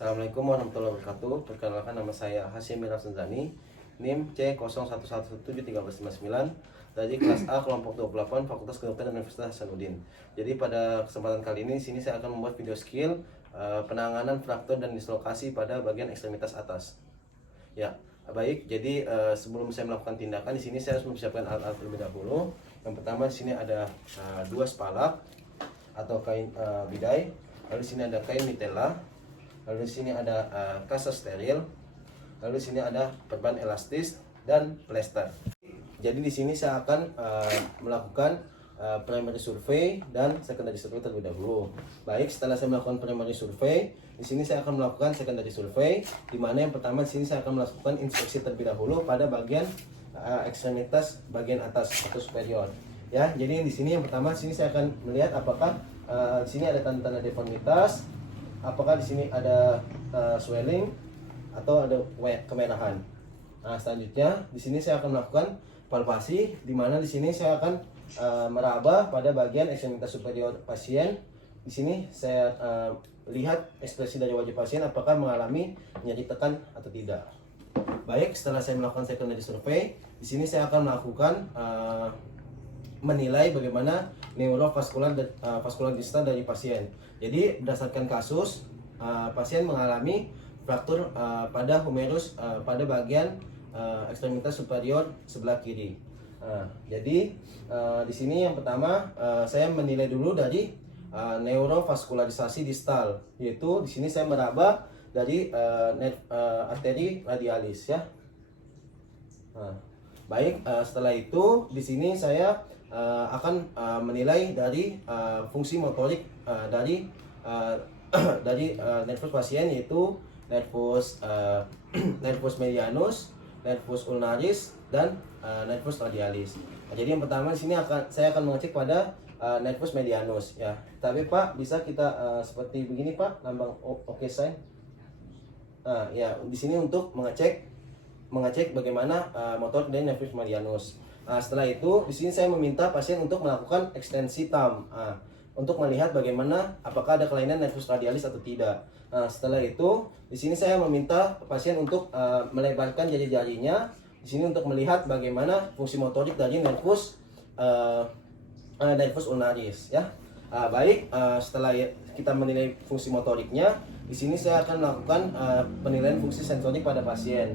Assalamualaikum warahmatullahi wabarakatuh. Perkenalkan, nama saya Hasyim Miraf Senzani, NIM C01117399 dari kelas A kelompok 28 Fakultas Kedokteran Universitas Hasanuddin. Jadi pada kesempatan kali ini sini saya akan membuat video skill penanganan fraktur dan dislokasi pada bagian ekstremitas atas. Ya, baik. Jadi sebelum saya melakukan tindakan di sini saya harus mempersiapkan alat-alat terlebih dahulu. Yang pertama di sini ada dua spalak atau kain bidai. Lalu di sini ada kain mitella. Lalu di sini ada kasa steril. Lalu di sini ada perban elastis dan plester. Jadi di sini saya akan melakukan primary survey dan secondary survey terlebih dahulu. Baik, setelah saya melakukan primary survey, di sini saya akan melakukan secondary survey, di mana yang pertama di sini saya akan melakukan inspeksi terlebih dahulu pada bagian ekstremitas bagian atas atau superior. Ya, jadi di sini yang pertama di sini saya akan melihat apakah di sini ada tanda-tanda deformitas, apakah di sini ada swelling atau ada kemerahan. Nah, selanjutnya di sini saya akan melakukan palpasi, di mana di sini saya akan meraba pada bagian ekstremitas superior pasien. Di sini saya lihat ekspresi dari wajah pasien apakah mengalami nyeri tekan atau tidak. Baik, setelah saya melakukan secondary survey, di sini saya akan melakukan menilai bagaimana neurovaskular vaskular distal dari pasien. Jadi berdasarkan kasus, pasien mengalami fraktur pada humerus pada bagian ekstremitas superior sebelah kiri. Jadi di sini yang pertama saya menilai dulu dari neurovaskularisasi distal, yaitu di sini saya meraba dari arteri radialis ya. Baik, setelah itu di sini saya akan menilai dari fungsi motorik dari nervus pasien, yaitu nervus nervus medianus, nervus ulnaris dan nervus radialis. Jadi yang pertama di sini saya akan mengecek pada nervus medianus ya. Tapi Pak, bisa kita seperti begini Pak, lambang oke sign. Ya, di sini untuk mengecek bagaimana motor dari nervus medianus. Setelah itu di sini saya meminta pasien untuk melakukan ekstensi thumb untuk melihat bagaimana apakah ada kelainan nervus radialis atau tidak. Setelah itu di sini saya meminta pasien untuk melebarkan jari-jarinya di sini untuk melihat bagaimana fungsi motorik dari nervus ulnaris ya. Baik, setelah kita menilai fungsi motoriknya, di sini saya akan melakukan penilaian fungsi sensorik pada pasien.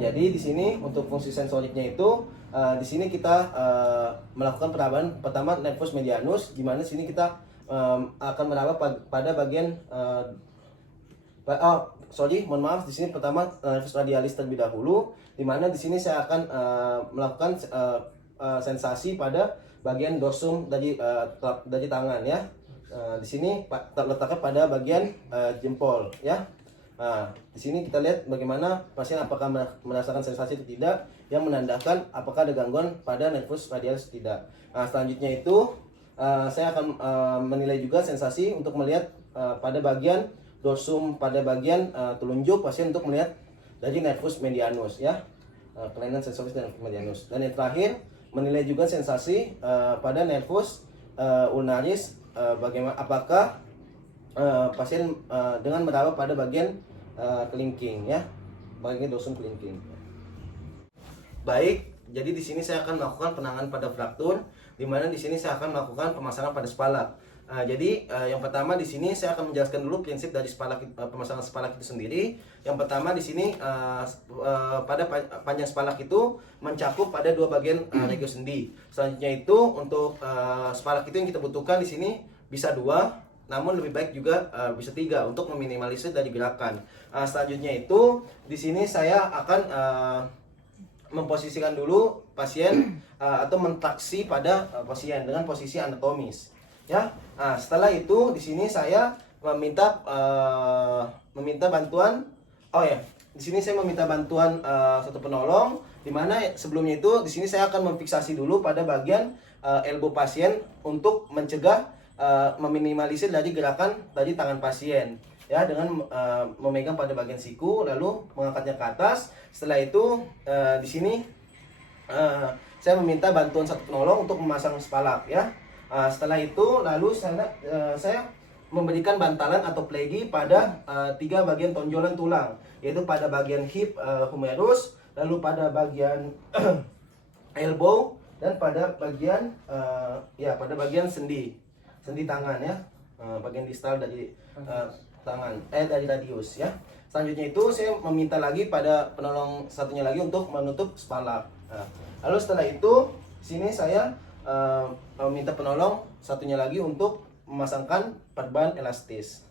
Jadi di sini untuk fungsi sensoriknya itu di sini kita melakukan perabaan pertama nervus medianus, di mana sini kita akan meraba pada bagian mohon maaf, di sini pertama nervus radialis terlebih dahulu, di mana di sini saya akan melakukan sensasi pada bagian dorsum dari tangan ya. Di sini letaknya pada bagian jempol ya. Di sini kita lihat bagaimana pasien apakah merasakan sensasi atau tidak, yang menandakan apakah ada gangguan pada nervus radialis atau tidak. Selanjutnya itu saya akan menilai juga sensasi untuk melihat pada bagian dorsum, pada bagian telunjuk pasien untuk melihat dari nervus medianus ya, kelainan sensoris dan nervus medianus. Dan yang terakhir menilai juga sensasi pada nervus ulnaris, bagaimana apakah pasien dengan meraba pada bagian kelingking ya, bagian dorsum kelingking. Baik, jadi di sini saya akan melakukan penanganan pada fraktur, di mana di sini saya akan melakukan pemasangan pada spalak. Jadi yang pertama di sini saya akan menjelaskan dulu prinsip dari pemasangan spalak itu sendiri. Yang pertama di sini pada panjang spalak itu mencakup pada dua bagian regio sendi. Selanjutnya itu untuk spalak itu yang kita butuhkan di sini bisa dua, namun lebih baik juga bisa tiga untuk meminimalisir dari gerakan. Selanjutnya itu di sini saya akan memposisikan dulu pasien atau mentraksi pada pasien dengan posisi anatomis ya. Setelah itu di sini saya meminta bantuan di sini saya meminta bantuan satu penolong, di mana sebelumnya itu di sini saya akan memfiksasi dulu pada bagian elbow pasien untuk mencegah meminimalisir dari gerakan dari tangan pasien ya, dengan memegang pada bagian siku lalu mengangkatnya ke atas. Setelah itu di sini saya meminta bantuan satu penolong untuk memasang spalak ya. Setelah itu lalu saya memberikan bantalan atau plegi pada 3 bagian tonjolan tulang, yaitu pada bagian hip humerus, lalu pada bagian elbow, dan pada bagian pada bagian sendi tangan ya, bagian distal dari tangan dari radius ya. Selanjutnya itu saya meminta lagi pada penolong satunya lagi untuk menutup spalak. Nah, lalu setelah itu sini saya minta penolong satunya lagi untuk memasangkan perban elastis.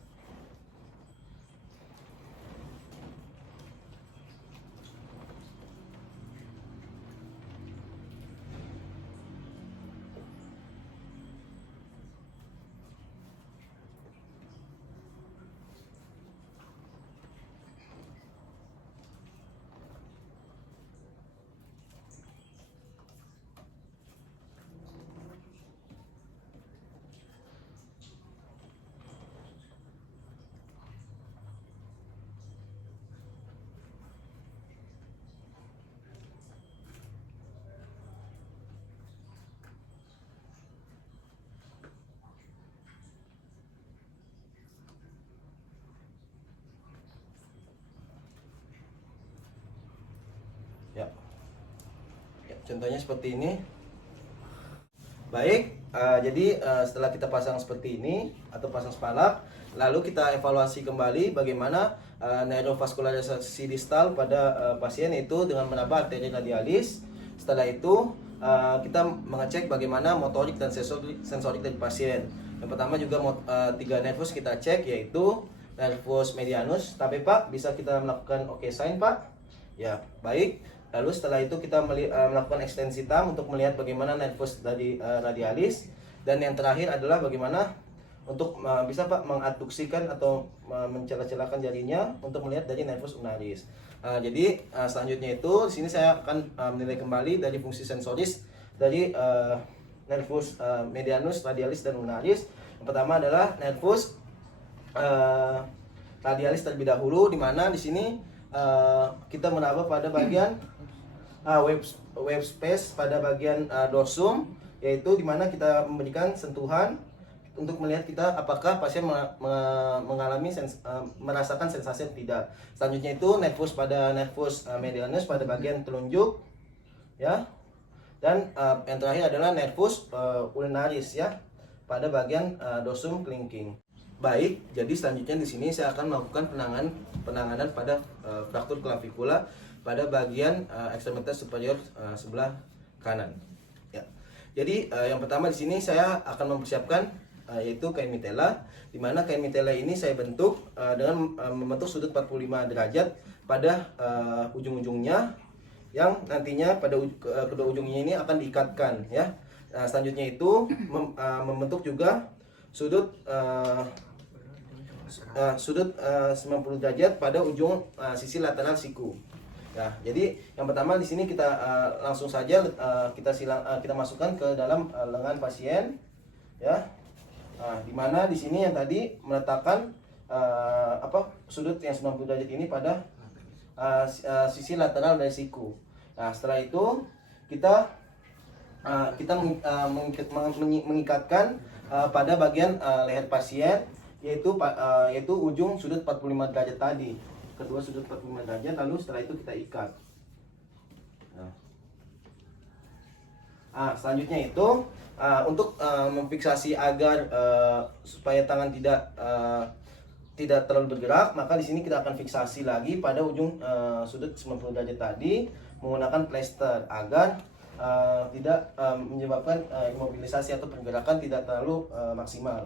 Ya. Contohnya seperti ini. Baik, jadi setelah kita pasang seperti ini atau pasang spalak, lalu kita evaluasi kembali bagaimana neurovascularisasi distal pada pasien itu dengan menambah arteri radialis. Setelah itu kita mengecek bagaimana motorik dan sensorik dari pasien. Yang pertama juga 3 nervus kita cek, yaitu nervus medianus. Tapi Pak, bisa kita melakukan OK sign Pak? Ya, baik. Lalu setelah itu kita melakukan ekstensi tam untuk melihat bagaimana nervus dari radialis. Dan yang terakhir adalah bagaimana untuk bisa Pak mengadduksikan atau mencela-celakan jarinya untuk melihat dari nervus ulnaris. Jadi selanjutnya itu di sini saya akan menilai kembali dari fungsi sensoris dari nervus medianus, radialis, dan ulnaris. Yang pertama adalah nervus radialis terlebih dahulu, di mana di sini kita menambah pada bagian wave space pada bagian dorsum, yaitu dimana kita memberikan sentuhan untuk melihat kita apakah pasien mengalami merasakan sensasi atau tidak. Selanjutnya itu nervus pada nervus medianus pada bagian telunjuk ya, dan yang terakhir adalah nervus ulnaris ya pada bagian dorsum kelingking. Baik, jadi selanjutnya di sini saya akan melakukan penanganan pada fraktur klavikula pada bagian ekstremitas superior sebelah kanan. Ya. Jadi yang pertama di sini saya akan mempersiapkan yaitu kain mitela, di mana kain mitela ini saya bentuk dengan membentuk sudut 45 derajat pada ujung-ujungnya, yang nantinya pada kedua ujungnya ini akan diikatkan ya. Nah, selanjutnya itu membentuk juga sudut 90 derajat pada ujung sisi lateral siku. Nah, jadi yang pertama di sini kita langsung saja kita masukkan ke dalam lengan pasien, ya. Nah, di mana di sini yang tadi meletakkan sudut yang 90 derajat ini pada sisi lateral dari siku. Nah, setelah itu kita mengikatkan pada bagian leher pasien, yaitu ujung sudut 45 derajat tadi. Kedua sudut 45 derajat, lalu setelah itu kita ikat. Nah, selanjutnya itu untuk memfiksasi agar supaya tangan tidak terlalu bergerak, maka di sini kita akan fiksasi lagi pada ujung sudut 90 derajat tadi menggunakan plester agar tidak menyebabkan imobilisasi atau pergerakan tidak terlalu maksimal.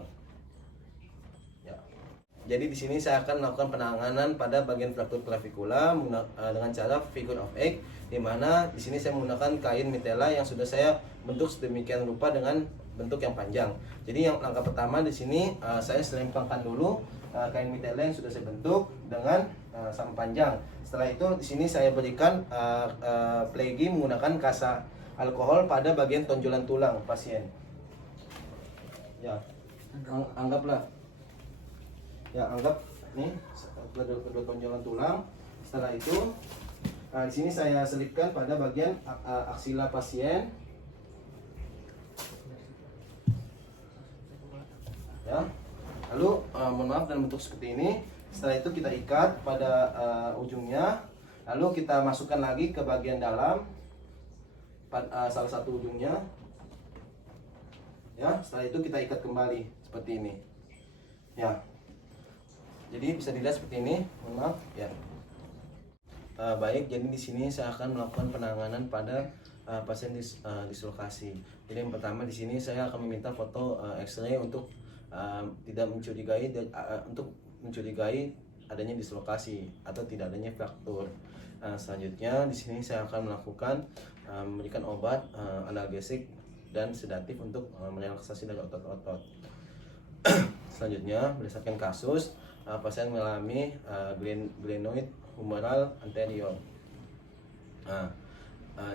Jadi di sini saya akan melakukan penanganan pada bagian fraktur klavikula dengan cara figure of 8, di mana di sini saya menggunakan kain mitela yang sudah saya bentuk sedemikian rupa dengan bentuk yang panjang. Jadi yang langkah pertama di sini saya selempangkan dulu kain mitela yang sudah saya bentuk dengan sama panjang. Setelah itu di sini saya berikan plegi menggunakan kasa alkohol pada bagian tonjolan tulang pasien. Ya, anggaplah. Ya, anggap nih kedua tonjolan tulang. Setelah itu di sini saya selipkan pada bagian aksila pasien. Ya. Lalu mohon maaf dalam bentuk seperti ini. Setelah itu kita ikat pada ujungnya. Lalu kita masukkan lagi ke bagian dalam salah satu ujungnya. Ya, setelah itu kita ikat kembali seperti ini. Ya. Jadi bisa dilihat seperti ini. Mohon maaf ya. Baik, jadi di sini saya akan melakukan penanganan pada pasien dislokasi. Jadi yang pertama di sini saya akan meminta foto X-ray untuk tidak mencurigai untuk mencurigai adanya dislokasi atau tidak adanya fraktur. Selanjutnya di sini saya akan melakukan memberikan obat analgesik dan sedatif untuk merelaksasi dari otot-otot. Selanjutnya berdasarkan kasus pasien mengalami glenoid humeral anterior,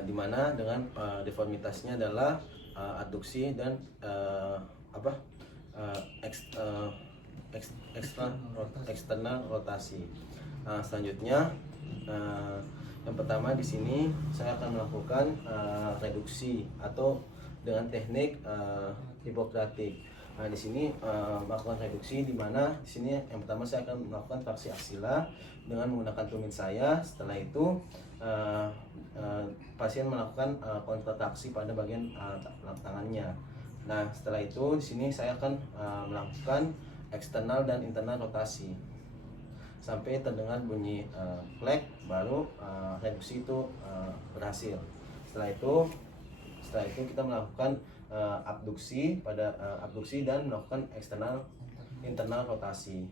di mana dengan deformitasnya adalah adduksi dan eksternal rotasi. Selanjutnya yang pertama di sini saya akan melakukan reduksi atau dengan teknik hipokratik. Di sini melakukan reduksi, di mana di sini yang pertama saya akan melakukan traksi aksila dengan menggunakan tumit saya. Setelah itu pasien melakukan kontraksi pada bagian tangannya. Nah, setelah itu di sini saya akan melakukan eksternal dan internal rotasi sampai terdengar bunyi klek, baru reduksi itu berhasil. Setelah itu kita melakukan abduksi dan melakukan internal rotasi.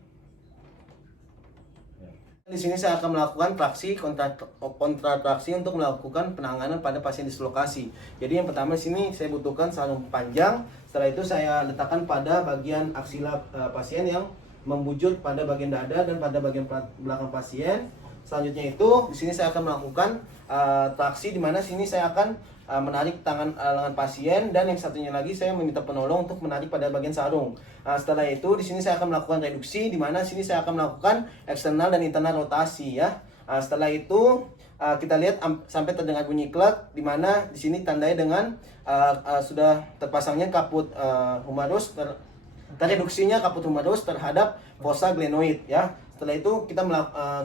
Di sini saya akan melakukan traksi kontratraksi untuk melakukan penanganan pada pasien dislokasi. Jadi yang pertama di sini saya butuhkan sarung panjang. Setelah itu saya letakkan pada bagian aksila pasien yang membujur pada bagian dada dan pada bagian belakang pasien. Selanjutnya itu di sini saya akan melakukan traksi, di mana sini saya akan menarik tangan lengan pasien, dan yang satunya lagi saya meminta penolong untuk menarik pada bagian sarung. Setelah itu di sini saya akan melakukan reduksi, di mana sini saya akan melakukan eksternal dan internal rotasi ya. Setelah itu kita lihat sampai terdengar bunyi klek, di mana di sini tandai dengan sudah terpasangnya kaput humerus, tereduksinya kaput humerus terhadap fossa glenoid ya. Setelah itu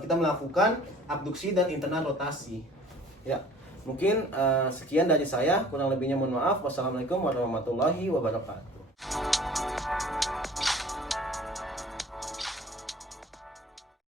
kita melakukan abduksi dan internal rotasi. Ya, mungkin sekian dari saya. Kurang lebihnya mohon maaf. Wassalamualaikum warahmatullahi wabarakatuh.